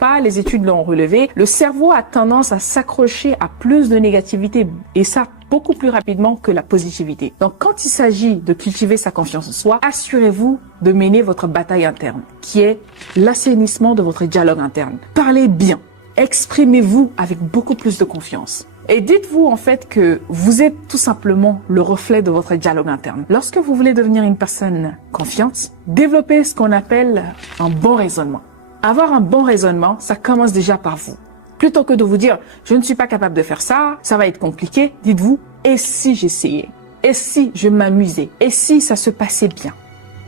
pas, les études l'ont relevé, le cerveau a tendance à s'accrocher à plus de négativité et ça beaucoup plus rapidement que la positivité. Donc quand il s'agit de cultiver sa confiance en soi, assurez-vous de mener votre bataille interne, qui est l'assainissement de votre dialogue interne. Parlez bien, exprimez-vous avec beaucoup plus de confiance. Et dites-vous en fait que vous êtes tout simplement le reflet de votre dialogue interne. Lorsque vous voulez devenir une personne confiante, développez ce qu'on appelle un bon raisonnement. Avoir un bon raisonnement, ça commence déjà par vous. Plutôt que de vous dire « je ne suis pas capable de faire ça, ça va être compliqué », dites-vous « et si j'essayais ? Et si je m'amusais ? Et si ça se passait bien ?»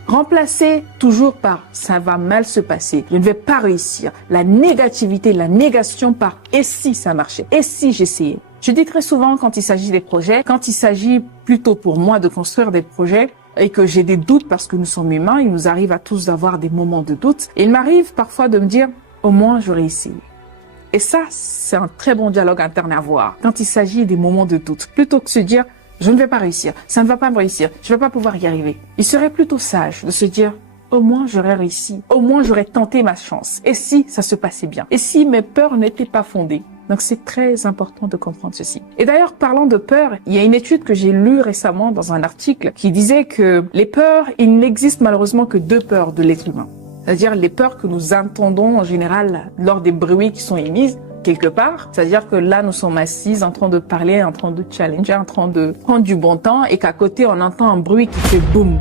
Remplacez toujours par « ça va mal se passer, je ne vais pas réussir », la négativité, la négation par « et si ça marchait ? Et si j'essayais ?» Je dis très souvent quand il s'agit des projets, quand il s'agit plutôt pour moi de construire des projets et que j'ai des doutes parce que nous sommes humains, il nous arrive à tous d'avoir des moments de doute. Et il m'arrive parfois de me dire « au moins j'aurais essayé ». Et ça, c'est un très bon dialogue interne à avoir quand il s'agit des moments de doute. Plutôt que de se dire « je ne vais pas réussir, ça ne va pas me réussir, je ne vais pas pouvoir y arriver ». Il serait plutôt sage de se dire « au moins j'aurais réussi, au moins j'aurais tenté ma chance. Et si ça se passait bien ? Et si mes peurs n'étaient pas fondées ?» Donc c'est très important de comprendre ceci. Et d'ailleurs, parlant de peur, il y a une étude que j'ai lue récemment dans un article qui disait que les peurs, il n'existe malheureusement que deux peurs de l'être humain. C'est-à-dire les peurs que nous entendons en général lors des bruits qui sont émis quelque part. C'est-à-dire que là, nous sommes assis en train de parler, en train de challenger, en train de prendre du bon temps et qu'à côté, on entend un bruit qui fait boum.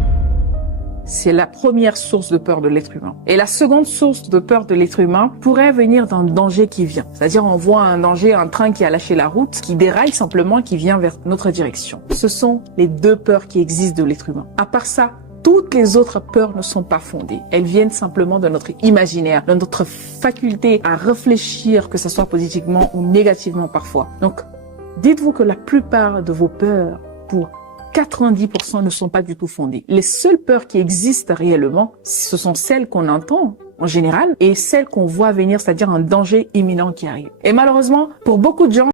C'est la première source de peur de l'être humain. Et la seconde source de peur de l'être humain pourrait venir d'un danger qui vient. C'est-à-dire on voit un danger, un train qui a lâché la route, qui déraille simplement, qui vient vers notre direction. Ce sont les deux peurs qui existent de l'être humain. À part ça, toutes les autres peurs ne sont pas fondées. Elles viennent simplement de notre imaginaire, de notre faculté à réfléchir, que ce soit positivement ou négativement parfois. Donc, dites-vous que la plupart de vos peurs, pour 90% ne sont pas du tout fondées. Les seules peurs qui existent réellement, ce sont celles qu'on entend en général et celles qu'on voit venir, c'est-à-dire un danger imminent qui arrive. Et malheureusement, pour beaucoup de gens,